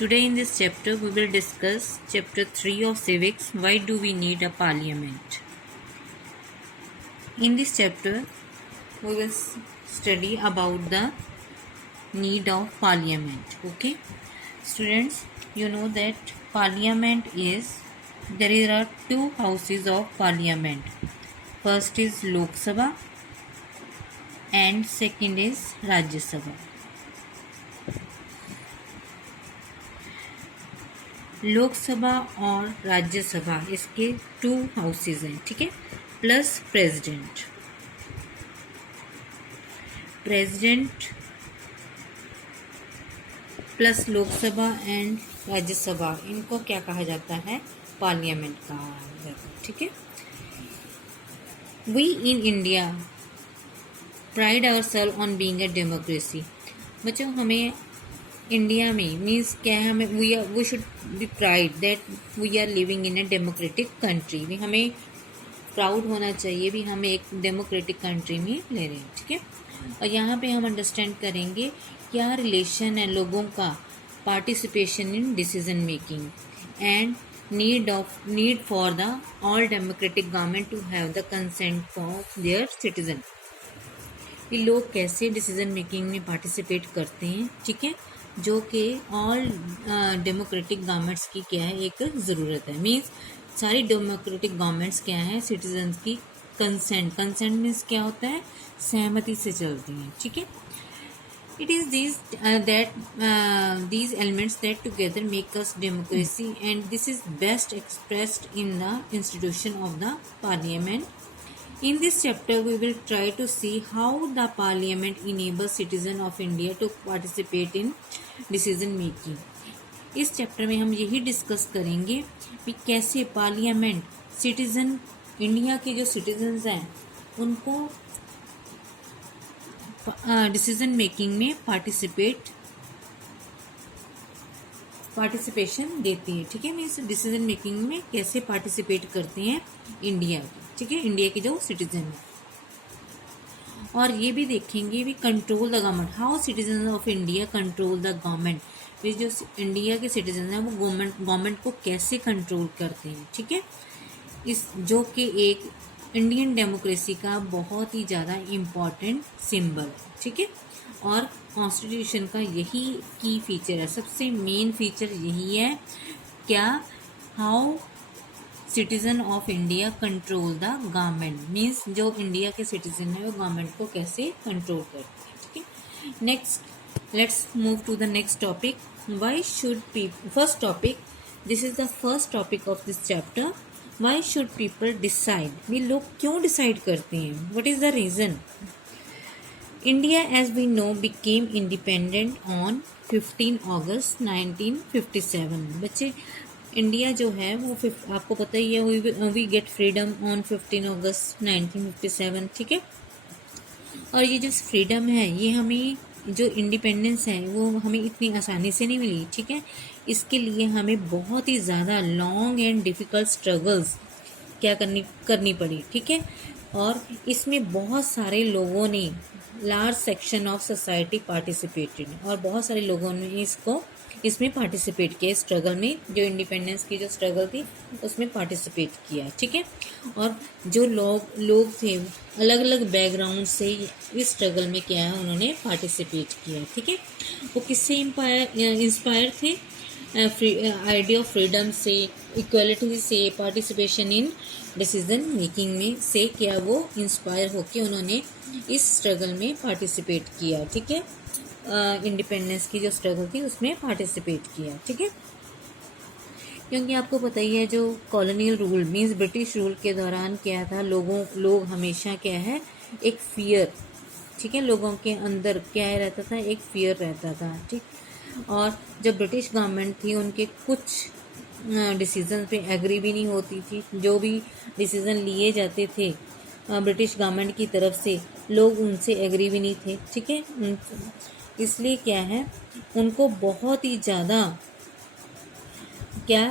Today in this chapter we will discuss chapter 3 of civics. Why do we need a parliament? In this chapter we will study about the need of parliament. Okay, students, you know that parliament is there are two houses of parliament. First is Lok Sabha and second is Rajya Sabha. Lok Sabha और राज्यसभा इसके to houses हैं, ठीक है, plus president plus Lok Sabha and Rajya Sabha, इनको क्या कहा जाता है? पार्लियामेंट कहा जाता है, ठीक है। We in India pride ourselves on being a democracy. बच्चों, हमें इंडिया में मीन्स क्या है, हमें we should be pride that we are living in a democratic country. भी हमें प्राउड होना चाहिए भी हम एक डेमोक्रेटिक कंट्री में ले रहे हैं, ठीक है। और यहाँ पे हम अंडरस्टैंड करेंगे क्या रिलेशन है लोगों का participation in decision making and need for the all democratic government to have the consent of their citizen. ये लोग कैसे डिसीजन मेकिंग में पार्टिसिपेट करते हैं, ठीक है, जो कि ऑल डेमोक्रेटिक गवर्नमेंट्स की क्या है एक ज़रूरत है। मीन्स सारी डेमोक्रेटिक गवर्नमेंट्स क्या है, सिटीजन्स की कंसेंट मीन्स क्या होता है, सहमति से चलती हैं, ठीक है। It is these elements that together make us democracy and this is best expressed in the institution of the parliament. In this chapter, we will try to see how the parliament enables citizens of India to participate in decision making. इस chapter में हम यही discuss करेंगे कि कैसे parliament citizen, India के जो citizens हैं उनको डिसीजन मेकिंग में पार्टिसिपेशन देती है, ठीक है। मीन्स डिसीजन मेकिंग में कैसे पार्टिसिपेट करते हैं इंडिया, ठीक है, इंडिया के जो सिटीजन हैं। और ये भी देखेंगे भी control the government, how citizen of India control the government. वे जो इंडिया के सिटीजन हैं वो गवर्नमेंट को कैसे कंट्रोल करते हैं, ठीक है। इस जो कि एक इंडियन डेमोक्रेसी का बहुत ही ज़्यादा इम्पॉर्टेंट सिंबल, ठीक है। और कॉन्स्टिट्यूशन का यही की फीचर है, सबसे मेन फीचर यही है क्या, how citizen of India control the government. Means जो इंडिया के सिटीजन है वो गवर्नमेंट को कैसे कंट्रोल करते हैं, ठीक है। Next let's move to the next topic. Why should people, first topic, this is the first topic of this chapter. Why should people decide, ये लोग क्यों डिसाइड करते हैं, what is the reason. India as we know became independent on 15 August 1957। बच्चे, India जो है वो आपको पता ही है, we get freedom on 15 August 1957, ठीक है। और ये जो फ्रीडम है, ये हमें जो इंडिपेंडेंस है वो हमें इतनी आसानी से नहीं मिली, ठीक है। इसके लिए हमें बहुत ही ज़्यादा लॉन्ग एंड डिफ़िकल्ट स्ट्रगल्स क्या करनी पड़ी, ठीक है। और इसमें बहुत सारे लोगों ने, large section of society participated, और बहुत सारे लोगों ने इसमें पार्टिसिपेट किया, स्ट्रगल में, जो इंडिपेंडेंस की जो स्ट्रगल थी उसमें पार्टिसिपेट किया, ठीक है। और जो लोग थे अलग अलग बैकग्राउंड से इस स्ट्रगल में क्या है उन्होंने पार्टिसिपेट किया, ठीक है। वो किससे इंस्पायर थे, आइडिया ऑफ फ्रीडम से, इक्वलिटी से, पार्टिसिपेशन इन डिसीजन मेकिंग में से क्या वो इंस्पायर होकर उन्होंने इस स्ट्रगल में पार्टिसिपेट किया, ठीक है। इंडिपेंडेंस की जो स्ट्रगल थी उसमें पार्टिसिपेट किया, ठीक है। क्योंकि आपको पता ही है जो colonial rule means British rule के दौरान क्या था, लोग हमेशा क्या है एक फियर, ठीक है, लोगों के अंदर क्या रहता था, एक फियर रहता था, ठीक। और जब ब्रिटिश गवर्नमेंट थी उनके कुछ डिसीजन पे एग्री भी नहीं होती थी, जो भी डिसीजन लिए जाते थे ब्रिटिश गवर्नमेंट की तरफ से लोग उनसे एग्री भी नहीं थे, ठीक है। इसलिए क्या है उनको बहुत ही ज़्यादा क्या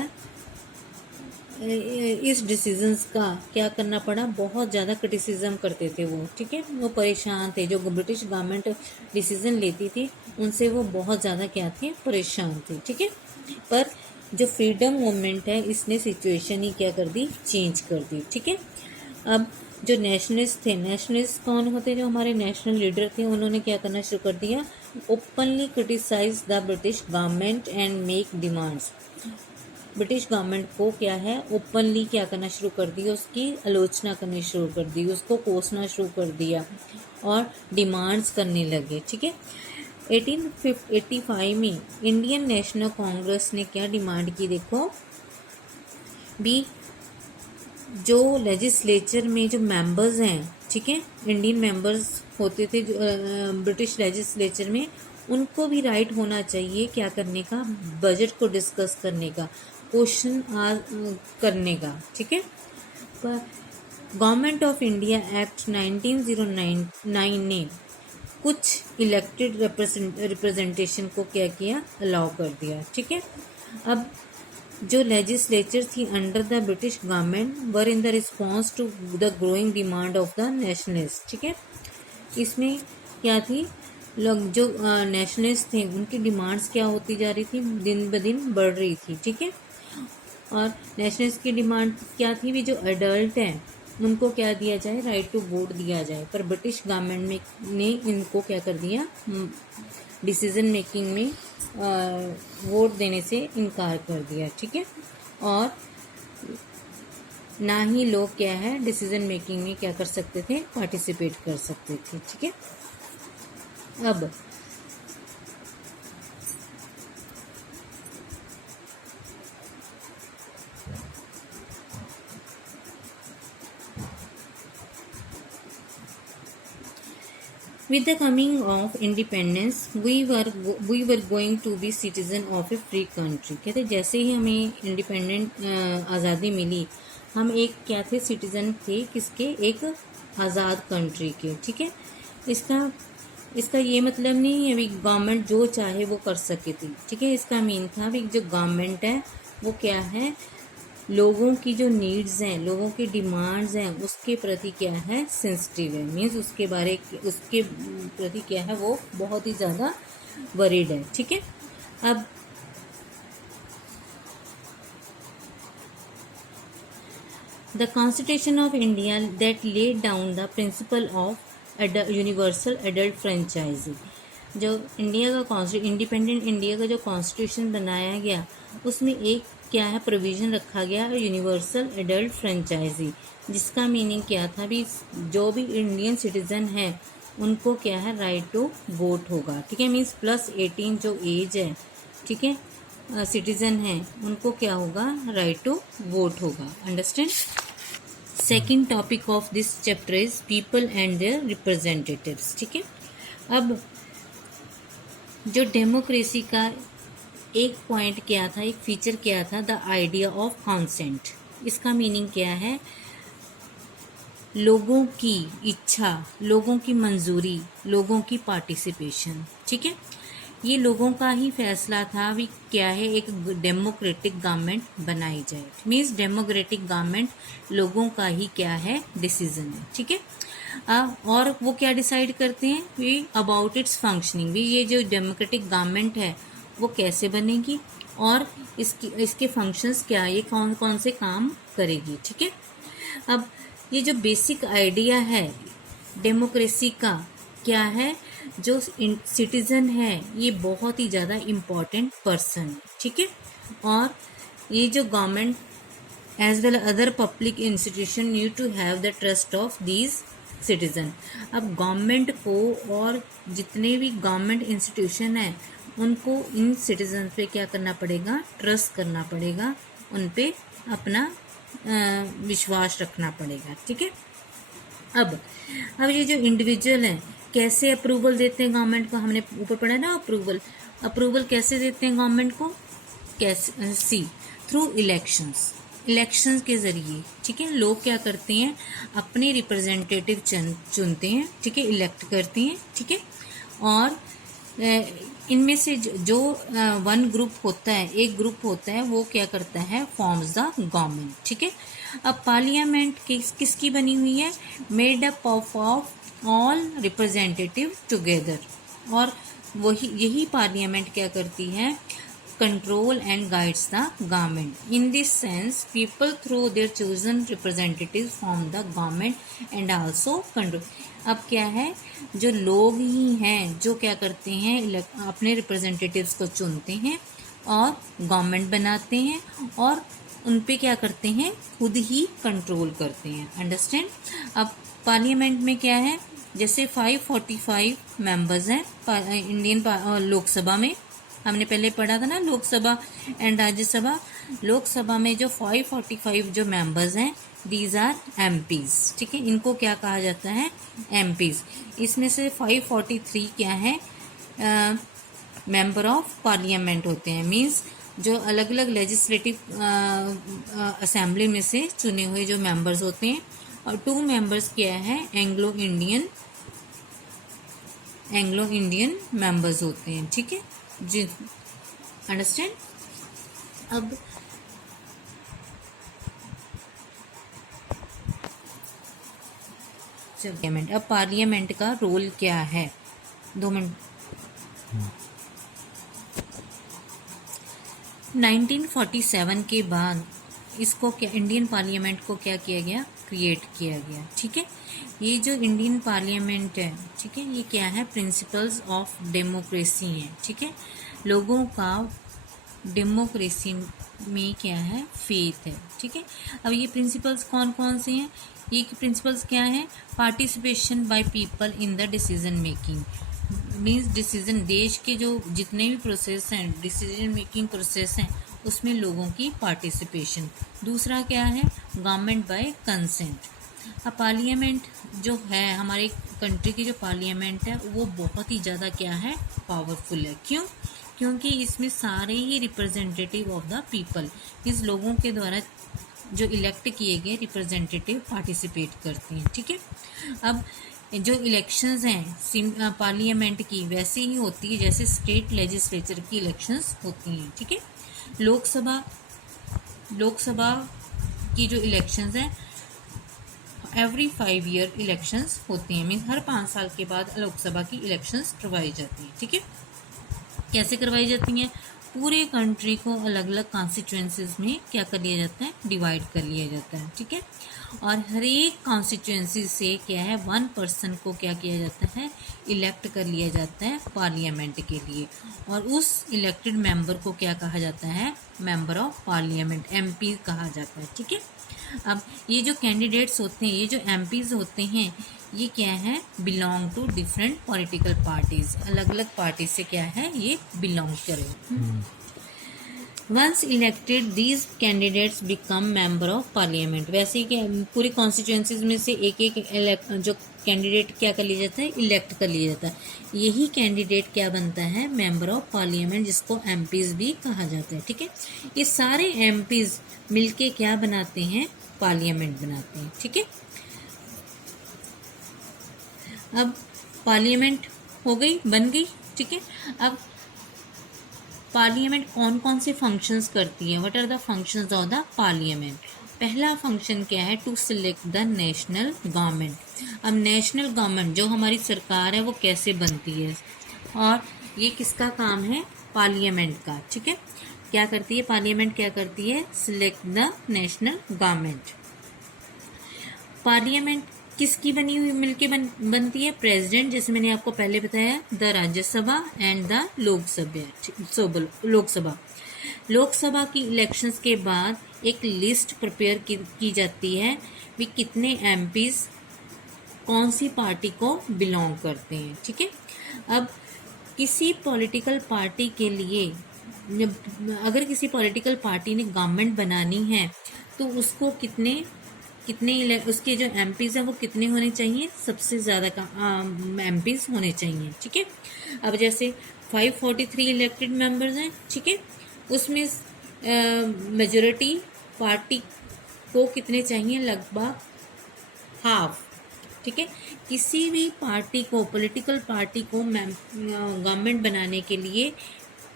इस डिसीजंस का क्या करना पड़ा, बहुत ज़्यादा क्रिटिसिज्म करते थे वो, ठीक है। वो परेशान थे, जो ब्रिटिश गवर्नमेंट डिसीजन लेती थी उनसे वो बहुत ज़्यादा क्या थे, परेशान थे, ठीक है। पर जो फ्रीडम मूवमेंट है इसने सिचुएशन ही क्या कर दी, चेंज कर दी। ठीक है, अब जो नेशनलिस्ट थे, नेशनलिस्ट कौन होते, जो हमारे नेशनल लीडर थे, उन्होंने क्या करना शुरू कर दिया, openly criticise the British government and make demands. British government को क्या है, ओपनली क्या करना शुरू कर दिया, उसकी आलोचना करनी शुरू कर दी, उसको कोसना शुरू कर दिया और डिमांड्स करने लगे। ठीक है, 1885 में इंडियन नेशनल कांग्रेस ने क्या डिमांड की, देखो भी जो लेजिस्लेचर में जो मेंबर्स हैं, ठीक है, इंडियन मेंबर्स होते थे जो ब्रिटिश लेजिस्लेचर में, उनको भी राइट होना चाहिए क्या करने का, बजट को डिस्कस करने का, क्वेश्चन करने का। ठीक है, पर गवर्नमेंट ऑफ इंडिया एक्ट 1909 ने कुछ इलेक्टेड रिप्रेजेंटेशन को क्या किया, अलाउ कर दिया। ठीक है, अब जो लेजिस्लेचर थी under the British government were in the response to the growing demand of the nationalist. ठीक है, इसमें क्या थी, लोग जो नेशनलिस्ट थे उनकी डिमांड्स क्या होती जा रही थी, दिन ब दिन बढ़ रही थी। ठीक है, और नेशनलिस्ट की डिमांड क्या थी, भी जो एडल्ट हैं उनको क्या दिया जाए, राइट टू वोट दिया जाए। पर ब्रिटिश गवर्नमेंट ने इनको क्या कर दिया, डिसीजन मेकिंग में वोट देने से इनकार कर दिया। ठीक है, और ना ही लोग क्या है डिसीजन मेकिंग में क्या कर सकते थे, पार्टिसिपेट कर सकते थे। ठीक है, अब with the coming of independence we were going to be citizen of a free country। कहते जैसे ही हमें इंडिपेंडेंट आज़ादी मिली, हम एक क्या थे, सिटीजन थे किसके, एक आज़ाद कंट्री के। ठीक है, इसका ये मतलब नहीं है अभी गवर्नमेंट जो चाहे वो कर सके थी। ठीक है, इसका मीन था अभी जो गवर्नमेंट है वो क्या है, लोगों की जो नीड्स हैं, लोगों की डिमांड्स हैं, उसके प्रति क्या है, सेंसिटिव है, मीन्स उसके प्रति क्या है, वो बहुत ही ज़्यादा वरीड है। ठीक है, अब the constitution of India that laid down the principle of universal adult franchise. जो इंडिया का इंडिपेंडेंट इंडिया का जो कॉन्स्टिट्यूशन बनाया गया, उसमें एक क्या है, प्रोविज़न रखा गया यूनिवर्सल एडल्ट फ्रेंचाइजी, जिसका मीनिंग क्या था, भी जो भी इंडियन सिटीज़न है उनको क्या है, राइट टू वोट होगा। ठीक है, मीन्स +18 जो एज है, ठीक है, सिटीज़न है, उनको क्या होगा, राइट टू वोट होगा। Understand. Second topic of this chapter is people and their representatives. ठीक है, अब जो डेमोक्रेसी का एक पॉइंट क्या था, एक फीचर क्या था, द आइडिया ऑफ कॉन्सेंट। इसका मीनिंग क्या है, लोगों की इच्छा, लोगों की मंजूरी, लोगों की पार्टिसिपेशन। ठीक है, ये लोगों का ही फैसला था भी क्या है, एक डेमोक्रेटिक गवर्नमेंट बनाई जाए। मीन्स डेमोक्रेटिक गवर्नमेंट लोगों का ही क्या है, डिसीजन है। ठीक है, और वो क्या डिसाइड करते हैं, भी अबाउट इट्स फंक्शनिंग, भी ये जो डेमोक्रेटिक गवर्नमेंट है वो कैसे बनेगी और इसके फंक्शंस क्या, ये कौन कौन से काम करेगी। ठीक है, अब ये जो बेसिक आइडिया है डेमोक्रेसी का क्या है, जो सिटीजन है ये बहुत ही ज़्यादा इम्पॉर्टेंट पर्सन है। ठीक है, और ये जो government as well other public institution need to have the trust of these citizen. अब गवर्नमेंट को और जितने भी गवर्नमेंट इंस्टीट्यूशन है उनको इन सिटीजन पे क्या करना पड़ेगा, ट्रस्ट करना पड़ेगा, उन पे अपना विश्वास रखना पड़ेगा। ठीक है, अब ये जो इंडिविजुअल हैं कैसे अप्रूवल देते हैं गवर्नमेंट को, हमने ऊपर पढ़ा ना, अप्रूवल कैसे देते हैं गवर्नमेंट को, कैसे, सी थ्रू इलेक्शंस के ज़रिए। ठीक है, लोग क्या करते हैं, अपने रिप्रेजेंटेटिव चुनते हैं। ठीक है, इलेक्ट करते हैं। ठीक है, और इनमें से जो वन ग्रुप होता है, एक ग्रुप होता है, वो क्या करता है, फॉर्म्स द गवर्नमेंट। ठीक है, अब पार्लियामेंट किसकी बनी हुई है, made up of all representative together, और यही पार्लियामेंट क्या करती है, control and guides the government. In this sense, people through their chosen representatives form the government and also control. अब क्या है, जो लोग ही हैं जो क्या करते हैं, अपने रिप्रेजेंटेटिव्स को चुनते हैं और गवर्नमेंट बनाते हैं और उन पे क्या करते हैं, खुद ही कंट्रोल करते हैं। अंडरस्टैंड। अब पार्लियामेंट में क्या है, जैसे 545 मेंबर्स हैं इंडियन लोकसभा में, हमने पहले पढ़ा था ना लोकसभा एंड राज्यसभा। लोकसभा में जो 545 जो मेंबर्स हैं, दीज आर एमपीज, ठीक है, इनको क्या कहा जाता है, एमपीज। इसमें से 543 क्या है, मेंबर ऑफ पार्लियामेंट होते हैं, मींस जो अलग अलग लेजिस्लेटिव असेंबली में से चुने हुए जो मेंबर्स होते हैं। और 2 मेंबर्स क्या है, एंग्लो इंडियन मेंबर्स होते हैं, ठीक है जी। अंडरस्टैंड। अब पार्लियामेंट, अब पार्लियामेंट का रोल क्या है, 2 मिनट। 1947 के बाद इसको क्या, इंडियन पार्लियामेंट को क्या किया गया, क्रिएट किया गया, ठीक है। ये जो इंडियन पार्लियामेंट है, ठीक है, ये क्या है, प्रिंसिपल्स ऑफ डेमोक्रेसी है, ठीक है। लोगों का डेमोक्रेसी में क्या है, फेथ है, ठीक है। अब ये प्रिंसिपल्स कौन कौन से हैं, ये प्रिंसिपल्स क्या हैं, participation by people in the decision making, means decision, देश के जो जितने भी प्रोसेस हैं, डिसीजन मेकिंग प्रोसेस हैं, उसमें लोगों की पार्टिसिपेशन। दूसरा क्या है, गवर्नमेंट बाय कंसेंट। अब पार्लियामेंट जो है, हमारे कंट्री की जो पार्लियामेंट है वो बहुत ही ज़्यादा क्या है, पावरफुल है। क्यों? क्योंकि इसमें सारे ही रिप्रेजेंटेटिव ऑफ द पीपल, इस लोगों के द्वारा जो इलेक्ट किए गए रिप्रेजेंटेटिव पार्टिसिपेट करते हैं, ठीक है। अब जो इलेक्शंस हैं पार्लियामेंट की वैसे ही होती है जैसे स्टेट लेजिस्लेचर की इलेक्शंस होती हैं, ठीक है। लोकसभा की जो इलेक्शंस हैं एवरी 5 ईयर इलेक्शंस होती हैं, मीन्स हर 5 साल के बाद लोकसभा की इलेक्शंस करवाई जाती हैं, ठीक है। कैसे करवाई जाती हैं, पूरे कंट्री को अलग अलग कॉन्स्टिट्यूएंसीज में क्या कर लिया जाता है, डिवाइड कर लिया जाता है, ठीक है। और हर एक कॉन्स्टिट्यूएंसी से क्या है, 1 पर्सन को क्या किया जाता है, इलेक्ट कर लिया जाता है पार्लियामेंट के लिए। और उस इलेक्टेड मेंबर को क्या कहा जाता है, मेंबर ऑफ पार्लियामेंट, एमपी कहा जाता है, ठीक है। अब ये जो कैंडिडेट्स होते हैं, ये जो एमपीज होते हैं, ये क्या है, belong to different political parties, अलग अलग पार्टी से क्या है, ये बिलोंग करें। Once elected these candidates become member of parliament. वैसे ही पूरी कॉन्स्टिट्यूएंसीज में से एक एक जो कैंडिडेट क्या कर लिया जाता है, इलेक्ट कर लिया जाता है। यही कैंडिडेट क्या बनता है, मेंबर ऑफ पार्लियामेंट, जिसको एमपीज भी कहा जाता है, ठीक है। ये सारे एमपीज मिलके क्या बनाते हैं, पार्लियामेंट बनाते हैं, ठीक है। अब पार्लियामेंट हो गई, बन गई, ठीक है। अब पार्लियामेंट कौन कौन से फंक्शंस करती है, what are the functions of the parliament. पहला फंक्शन क्या है, to select the national government. अब नेशनल गवर्नमेंट जो हमारी सरकार है वो कैसे बनती है, और ये किसका काम है, पार्लियामेंट का, ठीक है। क्या करती है पार्लियामेंट, क्या करती है, select the national government. Parliament किसकी बनी हुई मिलके बनती है, प्रेसिडेंट, जैसे मैंने आपको पहले बताया, the Rajya Sabha and the Lok Sabha. Lok Sabha की इलेक्शंस के बाद एक लिस्ट प्रिपेयर की जाती है भी कितने एमपीज कौन सी पार्टी को बिलोंग करते हैं, ठीक है। अब किसी पॉलिटिकल पार्टी के लिए, अगर किसी पॉलिटिकल पार्टी ने गवर्नमेंट बनानी है तो उसको कितने उसके जो एमपीज हैं वो कितने होने चाहिए, सबसे ज़्यादा का एमपीज होने चाहिए, ठीक है। अब जैसे 543 इलेक्टेड मेंबर्स हैं, ठीक है, उसमें मेजॉरिटी पार्टी को कितने चाहिए, लगभग हाफ, ठीक है। किसी भी पार्टी को, पॉलिटिकल पार्टी को गवर्नमेंट बनाने के लिए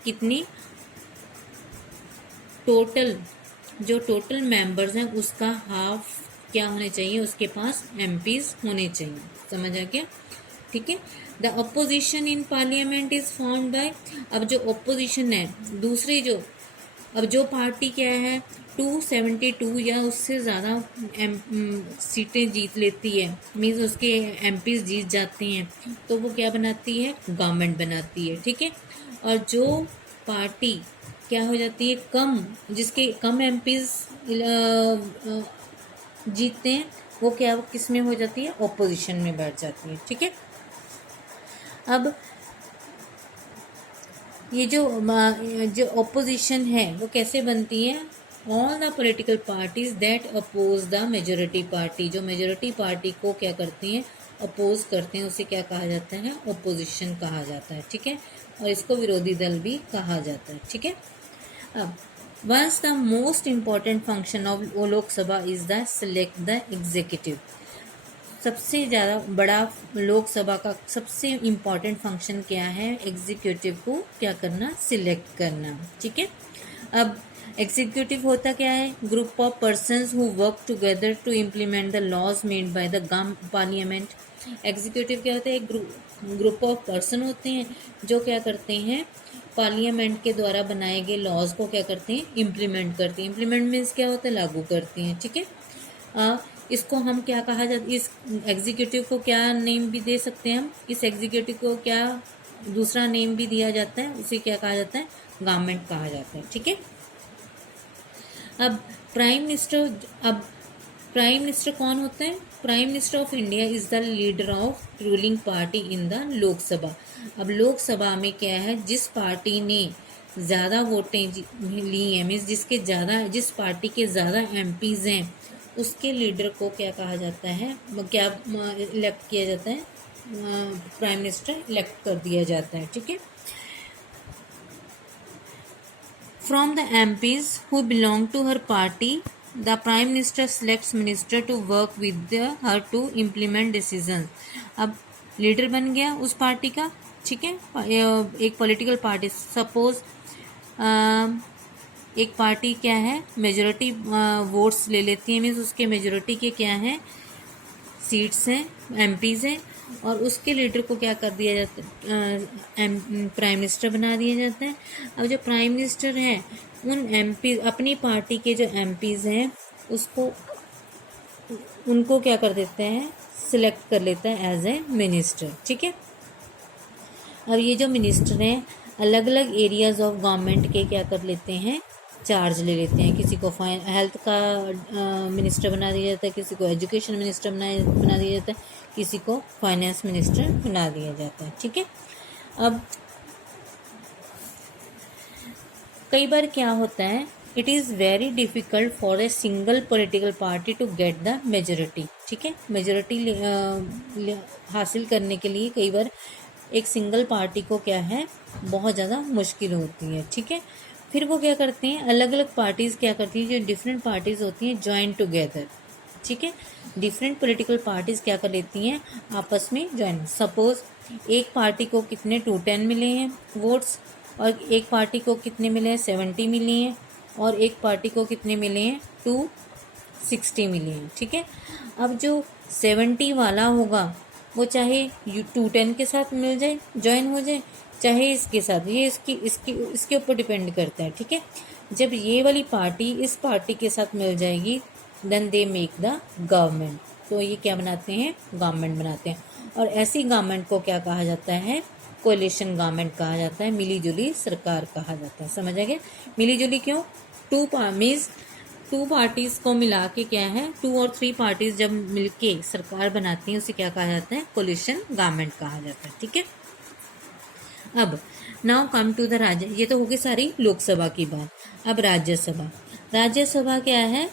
कितनी टोटल मेंबर्स हैं उसका हाफ क्या होने चाहिए, उसके पास एमपीज होने चाहिए, समझ आ गया। ठीक है। The opposition in parliament is found by, अब जो अपोजिशन है दूसरी जो, अब जो पार्टी क्या है 272 या उससे ज़्यादा सीटें जीत लेती है, मीन्स उसके एमपीज जीत जाते हैं, तो वो क्या बनाती है, गवर्नमेंट बनाती है, ठीक है। और जो पार्टी क्या हो जाती है, कम, जिसके कम एमपीज जीतते हैं, वो क्या किस में हो जाती है, ऑपोजिशन में बैठ जाती है, ठीक है। अब ये जो ऑपोजिशन है वो कैसे बनती है, all the political parties that oppose the majority party, जो मेजोरिटी पार्टी को क्या करती हैं, अपोज करते हैं, उसे क्या कहा जाता है, ऑपोजिशन कहा जाता है, ठीक है। और इसको विरोधी दल भी कहा जाता है, ठीक है। अब once the most important function of Lok Sabha is the select the executive, सबसे ज़्यादा बड़ा लोकसभा का सबसे इम्पॉर्टेंट फंक्शन क्या है, एग्जीक्यूटिव को क्या करना, सिलेक्ट करना, ठीक है। अब एग्जीक्यूटिव होता क्या है, group of persons who work together to implement the laws made by the parliament. Executive क्या होता है, एक ग्रुप ऑफ पर्सन होते हैं जो क्या करते हैं, पार्लियामेंट के द्वारा बनाए गए लॉज को क्या करते हैं, इम्प्लीमेंट करते हैं। इम्प्लीमेंट मीन्स क्या होता है, लागू करते हैं, ठीक है। इसको हम क्या कहा जाता है, इस एग्जीक्यूटिव को क्या नेम भी दे सकते हैं हम, इस एग्जीक्यूटिव को क्या दूसरा नेम भी दिया जाता है, उसे क्या कहा जाता है, गवर्नमेंट कहा जाता है, ठीक है। अब प्राइम मिनिस्टर कौन होता है, prime minister of India is the leader of ruling party in the Lok Sabha. अब लोकसभा में क्या है, जिस पार्टी ने ज़्यादा वोटें ली हैं, मीन्स जिस पार्टी के ज़्यादा एमपीज हैं, उसके लीडर को क्या कहा जाता है, क्या इलेक्ट किया जाता है, प्राइम मिनिस्टर इलेक्ट कर दिया जाता है, ठीक है। From the MPs who belong to her party the prime minister selects minister to work with her to implement decision. अब लीडर बन गया उस पार्टी का, ठीक है। एक पॉलिटिकल पार्टी, सपोज एक पार्टी क्या है, मेजोरिटी वोट्स ले लेती है, मीन्स उसके मेजोरिटी के क्या है, सीट्स हैं, एमपीज हैं, और उसके लीडर को क्या कर दिया जाता है, प्राइम मिनिस्टर बना दिया जाता है। अब जो प्राइम मिनिस्टर है, उन एमपी, अपनी पार्टी के जो एमपीज हैं उनको क्या कर देते हैं, सिलेक्ट कर लेता है एज ए मिनिस्टर, ठीक है। और ये जो मिनिस्टर हैं अलग अलग एरियाज ऑफ गवर्नमेंट के क्या कर लेते हैं, चार्ज ले लेते हैं। किसी को हेल्थ का मिनिस्टर बना दिया जाता है, किसी को एजुकेशन मिनिस्टर बना दिया जाता है, किसी को फाइनेंस मिनिस्टर बना दिया जाता है, ठीक है। अब कई बार क्या होता है, it is very difficult for a single political party to get the majority, ठीक है। मेजोरिटी हासिल करने के लिए कई बार एक सिंगल पार्टी को क्या है, बहुत ज़्यादा मुश्किल होती है, ठीक है। फिर वो क्या करते हैं, अलग अलग पार्टीज़ क्या करती हैं, जो डिफरेंट पार्टीज़ होती हैं, ज्वाइन टुगेदर, ठीक है। डिफरेंट पॉलिटिकल पार्टीज़ क्या कर लेती हैं, आपस में ज्वाइन। सपोज एक पार्टी को कितने 210 मिले हैं वोट्स, और एक पार्टी को कितने मिले हैं, 70 मिले हैं, और एक पार्टी को कितने मिले हैं, 260 मिले हैं, ठीक है। अब जो 70 वाला होगा वो चाहे 210 के साथ मिल जाए, ज्वाइन हो जाए, चाहे इसके साथ, ये इसके ऊपर डिपेंड करता है, ठीक है। जब ये वाली पार्टी इस पार्टी के साथ मिल जाएगी, then they make the government, तो ये क्या बनाते हैं, गवर्नमेंट बनाते हैं। और ऐसी गवर्नमेंट को क्या कहा जाता है, कोलिशन गवर्नमेंट कहा जाता है, मिली जुली सरकार कहा जाता है। समझ आ गया, मिली जुली क्यों, टू पार्टीज को मिला के क्या है, 2 और 3 पार्टीज जब मिलके सरकार बनाती हैं, उसे क्या कहा जाता है, कोलिशन गवर्नमेंट कहा जाता है, ठीक है। अब नाउ कम टू द राज्य, ये तो होगी सारी लोकसभा की बात। अब राज्यसभा क्या है,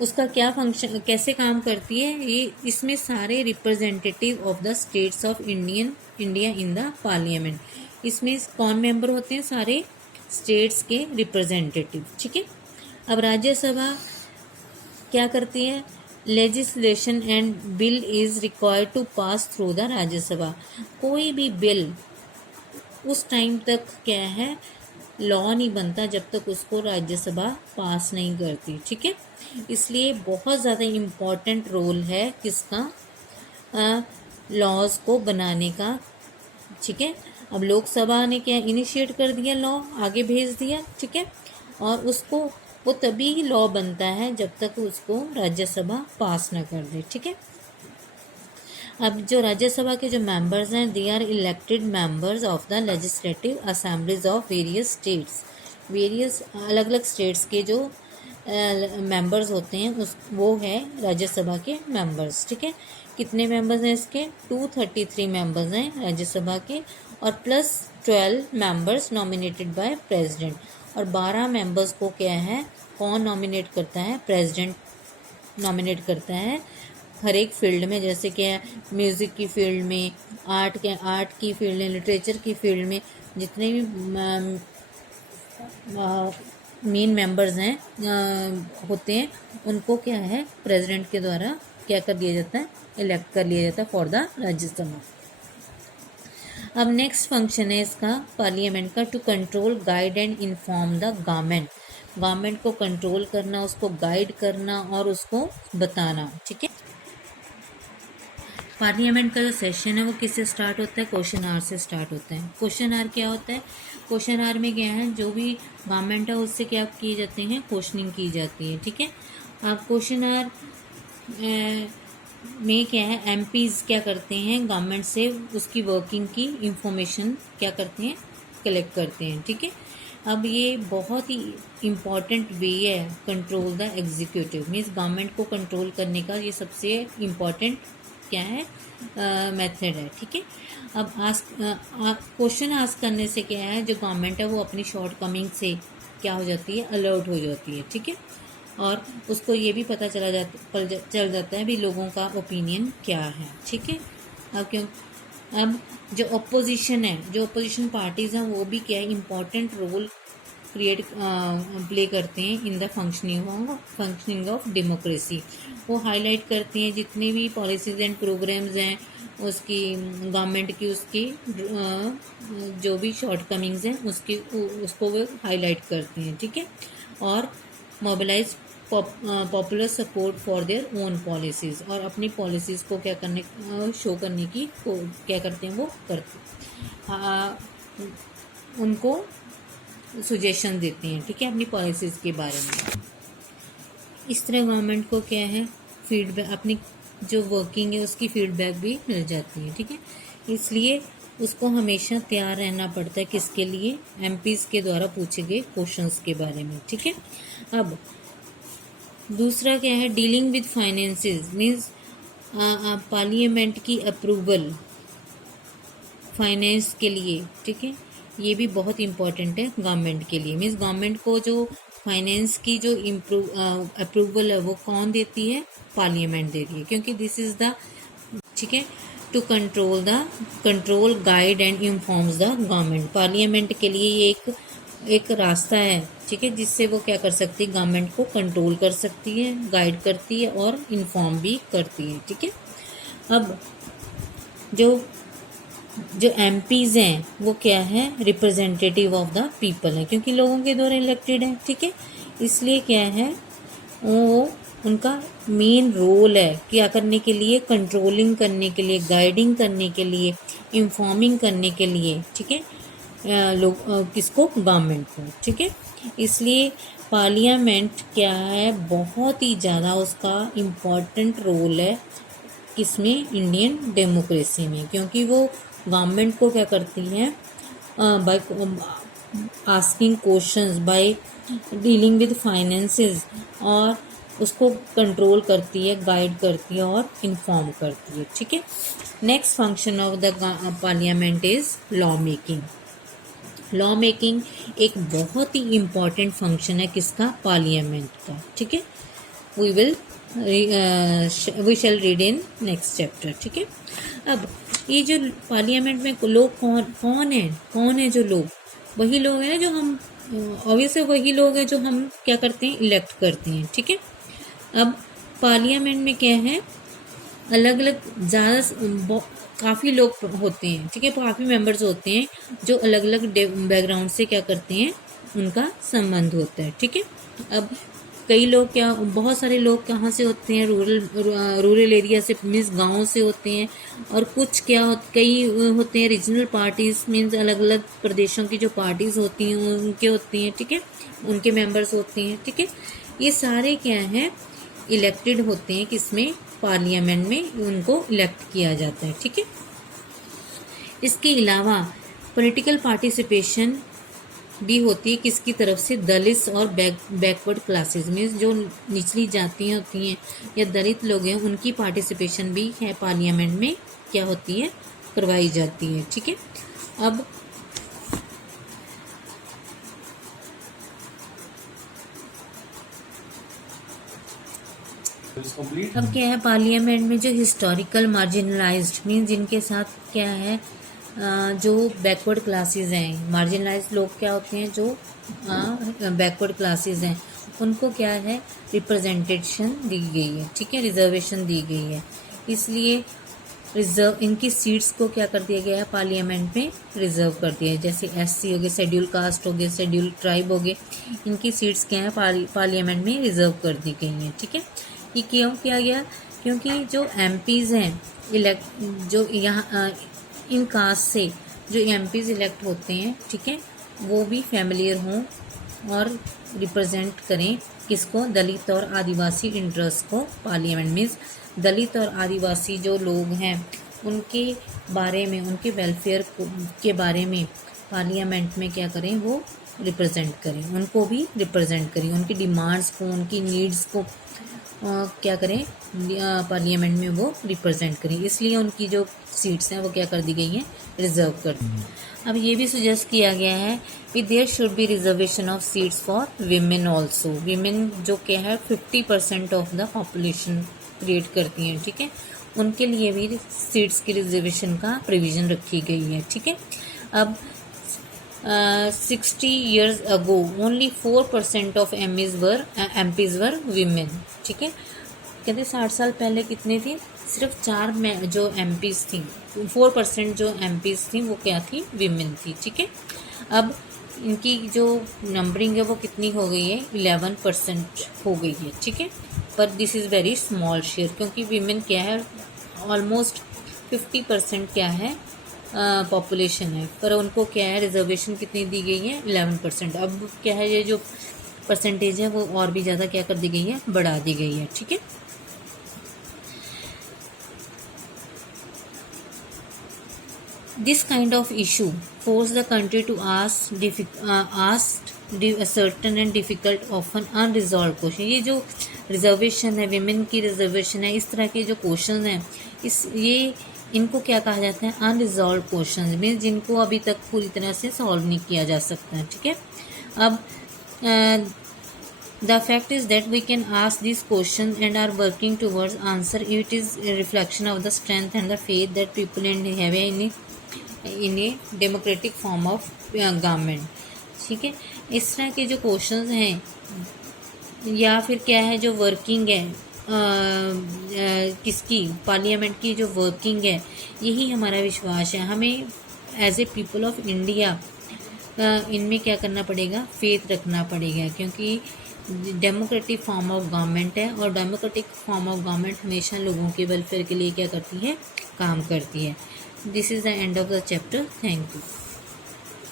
उसका क्या फंक्शन, कैसे काम करती है, ये इसमें सारे representative of the states of India in the parliament, इसमें कौन मेंबर होते हैं, सारे स्टेट्स के रिप्रेजेंटेटिव, ठीक है। अब राज्यसभा क्या करती है, legislation and bill is required to pass through the Rajya Sabha. कोई भी बिल उस टाइम तक क्या है, लॉ नहीं बनता जब तक उसको राज्यसभा पास नहीं करती, ठीक है। इसलिए बहुत ज़्यादा इम्पॉर्टेंट रोल है किसका, लॉज को बनाने का, ठीक है। अब लोकसभा ने क्या इनिशिएट कर दिया, लॉ आगे भेज दिया, ठीक है। और उसको वो तभी लॉ बनता है जब तक उसको राज्यसभा पास ना कर दे, ठीक है। अब जो राज्यसभा के जो मेंबर्स हैं, they are elected members of the legislative assemblies of various states. Various अलग अलग स्टेट्स के जो मेंबर्स होते हैं वो है राज्यसभा के मेंबर्स, ठीक है। कितने मेंबर्स हैं इसके? 233 मेंबर्स हैं राज्यसभा के, और plus 12 members nominated by president. और 12 मेंबर्स को क्या है, कौन नॉमिनेट करता है? प्रेसिडेंट नॉमिनेट करता है हर एक फील्ड में, जैसे कि म्यूज़िक की फील्ड में, आर्ट की फील्ड में, लिटरेचर की फील्ड में, जितने भी मेन मेंबर्स हैं होते हैं, उनको क्या है, प्रेसिडेंट के द्वारा क्या कर दिया जाता है, इलेक्ट कर लिया जाता है फॉर द राज्यसभा। अब नेक्स्ट फंक्शन है इसका पार्लियामेंट का, to control, guide and inform the government. Government को कंट्रोल करना, उसको गाइड करना और उसको बताना, ठीक है। पार्लियामेंट का जो सेशन है वो किससे स्टार्ट होता है? क्वेश्चन आवर से स्टार्ट होता है। क्वेश्चन आवर क्या होता है? क्वेश्चन आवर में क्या है, जो भी गवर्नमेंट है उससे क्या किए जाते हैं, क्वेश्चनिंग की जाती है, ठीक है। अब क्वेश्चन आवर में क्या है, एमपीज क्या करते हैं, गवर्नमेंट से उसकी वर्किंग की इंफॉर्मेशन क्या करते हैं, कलेक्ट करते हैं, ठीक है। अब ये बहुत ही इम्पॉर्टेंट वे है control the executive, means government को कंट्रोल करने का ये सबसे इम्पॉर्टेंट क्या है, मेथड है, ठीक है। अब क्वेश्चन आस्क करने से क्या है, जो गवर्नमेंट है वो अपनी शॉर्टकमिंग से क्या हो जाती है, अलर्ट हो जाती है, ठीक है। और उसको ये भी पता चल जाता है भी लोगों का ओपिनियन क्या है, ठीक है। अब जो अपोजिशन है, जो अपोजिशन पार्टीज़ हैं, वो भी क्या है, इम्पॉर्टेंट रोल प्ले करते हैं in the functioning of democracy. वो हाईलाइट करते हैं जितने भी पॉलिसीज एंड प्रोग्राम्स हैं उसकी, गवर्नमेंट की उसकी जो भी शॉर्टकमिंग्स हैं उसको वो हाईलाइट करते हैं, ठीक है। और mobilise popular support for their own policies, और अपनी पॉलिसीज़ को क्या करने, शो करने की क्या करते हैं, वो करते उनको सुजेशन देते हैं, ठीक है, अपनी पॉलिसीज़ के बारे में। इस तरह गवर्नमेंट को क्या है, फीडबैक, अपनी जो वर्किंग है उसकी फीडबैक भी मिल जाती है, ठीक है। इसलिए उसको हमेशा तैयार रहना पड़ता है, किसके लिए, एमपीज़ के द्वारा पूछे गए क्वेश्चंस के बारे में, ठीक है। अब दूसरा क्या है, dealing with finances, means parliament की अप्रूवल फाइनेंस के लिए, ठीक है। ये भी बहुत इम्पॉर्टेंट है गवर्नमेंट के लिए, मीन्स गवर्नमेंट को जो फाइनेंस की जो अप्रूवल है वो कौन देती है, पार्लियामेंट देती है, क्योंकि दिस इज द, ठीक है, to control guide and informs the government. Parliament के लिए ये एक रास्ता है, ठीक है, जिससे वो क्या कर सकती है, गवर्नमेंट को कंट्रोल कर सकती है, गाइड करती है और इन्फॉर्म भी करती है, ठीक है। अब जो एमपीज हैं वो क्या है, रिप्रेजेंटेटिव ऑफ द पीपल है, क्योंकि लोगों के द्वारा इलेक्टेड है, ठीक है। इसलिए क्या है, वो उनका मेन रोल है क्या करने के लिए, कंट्रोलिंग करने के लिए, गाइडिंग करने के लिए, इन्फॉर्मिंग करने के लिए, ठीक है, लोग किसको, गवर्नमेंट को, ठीक है। इसलिए पार्लियामेंट क्या है, बहुत ही ज़्यादा उसका इम्पॉर्टेंट रोल है किसमें, इंडियन डेमोक्रेसी में, क्योंकि वो गवर्नमेंट को क्या करती है, by asking questions, by dealing with finances, और उसको कंट्रोल करती है, गाइड करती है और इन्फॉर्म करती है, ठीक है। Next function of the parliament is law making. Law making एक बहुत ही इम्पॉर्टेंट फंक्शन है किसका, पार्लियामेंट का, ठीक है। We shall read in next chapter, ठीक है। अब ये जो पार्लियामेंट में लोग कौन है जो लोग, वही लोग हैं जो हम, ऑब्वियसली वही लोग हैं जो हम क्या करते हैं, इलेक्ट करते हैं, ठीक है। अब पार्लियामेंट में क्या है, अलग अलग ज़्यादा काफ़ी लोग होते हैं, ठीक है, काफ़ी मेंबर्स होते हैं जो अलग अलग बैकग्राउंड से क्या करते हैं, उनका संबंध होता है, ठीक है। अब कई लोग क्या, बहुत सारे लोग कहाँ से होते हैं, रूरल एरिया से, मीन्स गाँव से होते हैं। और कुछ कई होते हैं रीजनल पार्टीज, मीन्स अलग अलग प्रदेशों की जो पार्टीज होती हैं उनके होती हैं, ठीक है, उनके मेंबर्स होते हैं, ठीक है। ये सारे क्या हैं, इलेक्टेड होते हैं, किसमें, पार्लियामेंट में उनको इलेक्ट किया जाता है, ठीक है। इसके अलावा पॉलिटिकल पार्टिसिपेशन भी होती है किसकी तरफ से, दलित और बैकवर्ड क्लासेस में, जो निचली जातियां होती हैं या दलित लोग हैं, उनकी पार्टिसिपेशन भी है पार्लियामेंट में क्या होती है, करवाई जाती है, ठीक है। अब क्या है, पार्लियामेंट में जो हिस्टोरिकल मार्जिनलाइज्ड मीन्स जिनके साथ क्या है, जो बैकवर्ड क्लासेस हैं, मार्जिनलाइज्ड लोग क्या होते हैं, जो बैकवर्ड क्लासेस हैं, उनको क्या है, रिप्रेजेंटेशन दी गई है, ठीक है, रिजर्वेशन दी गई है। इसलिए रिजर्व इनकी सीट्स को क्या कर दिया गया है, पार्लियामेंट में रिजर्व कर दिया है। जैसे एससी हो गए, शेड्यूल कास्ट हो गए, शेड्यूल ट्राइब हो गए, इनकी सीट्स क्या है, पार्लियामेंट में रिजर्व कर दी गई हैं, ठीक है। ये क्यों किया गया, क्योंकि जो एमपीज हैं जो यहाँ इन कास्ट से जो एमपीज इलेक्ट होते हैं, ठीक है, वो भी फैमिलियर हों और रिप्रेजेंट करें किसको, दलित और आदिवासी इंटरेस्ट को पार्लियामेंट में। दलित और आदिवासी जो लोग हैं उनके बारे में, उनके वेलफेयर के बारे में पार्लियामेंट में क्या करें, वो रिप्रेजेंट करें, उनको भी रिप्रेजेंट करें, उनकी डिमांड्स को, उनकी नीड्स को क्या करें, पार्लियामेंट में वो रिप्रेजेंट करें। इसलिए उनकी जो सीट्स हैं वो क्या कर दी गई हैं, रिजर्व कर दी। अब ये भी सजेस्ट किया गया है कि there should be reservation of seats for women also. Women जो क्या है 50% ऑफ द पॉपुलेशन क्रिएट करती हैं, ठीक है, उनके लिए भी सीट्स की रिजर्वेशन का प्रोविजन रखी गई है, ठीक है। अब 60 years ago only 4% of MPs were women, ठीक है। कहते 60 साल पहले कितने थी, सिर्फ 4 में जो MPs थी, 4% जो MPs थी वो क्या थी, विमेन थी, ठीक है। अब इनकी जो नंबरिंग है वो कितनी हो गई है, 11% हो गई है, ठीक है। पर this is very small share, क्योंकि विमेन क्या है, ऑलमोस्ट 50% क्या है पॉपुलेशन है, पर उनको क्या है, रिजर्वेशन कितनी दी गई है, 11%। अब क्या है, ये जो परसेंटेज है वो और भी ज़्यादा क्या कर दी गई है, बढ़ा दी गई है, ठीक है। This kind of issue forced the country to ask certain and difficult, often unresolved question. ये जो रिजर्वेशन है, विमेन की रिजर्वेशन है, इस तरह के जो क्वेश्चन हैं, इनको क्या कहा जाता है, अनरिजॉल्व क्वेश्चन, मीन्स जिनको अभी तक पूरी तरह से सॉल्व नहीं किया जा सकता है, ठीक है। अब the fact is that we can ask this question and are working towards answer it is reflection of the strength and the faith that people have in a democratic form of government, ठीक है। इस तरह के जो questions हैं या फिर क्या है, जो वर्किंग है किसकी, पार्लियामेंट की जो वर्किंग है, यही हमारा विश्वास है। हमें as a people of India इनमें क्या करना पड़ेगा, फेथ रखना पड़ेगा, क्योंकि डेमोक्रेटिक फॉर्म ऑफ गवर्नमेंट है और डेमोक्रेटिक फॉर्म ऑफ गवर्नमेंट हमेशा लोगों के वेलफेयर के लिए क्या करती है, काम करती है। This is the end of the chapter. Thank you.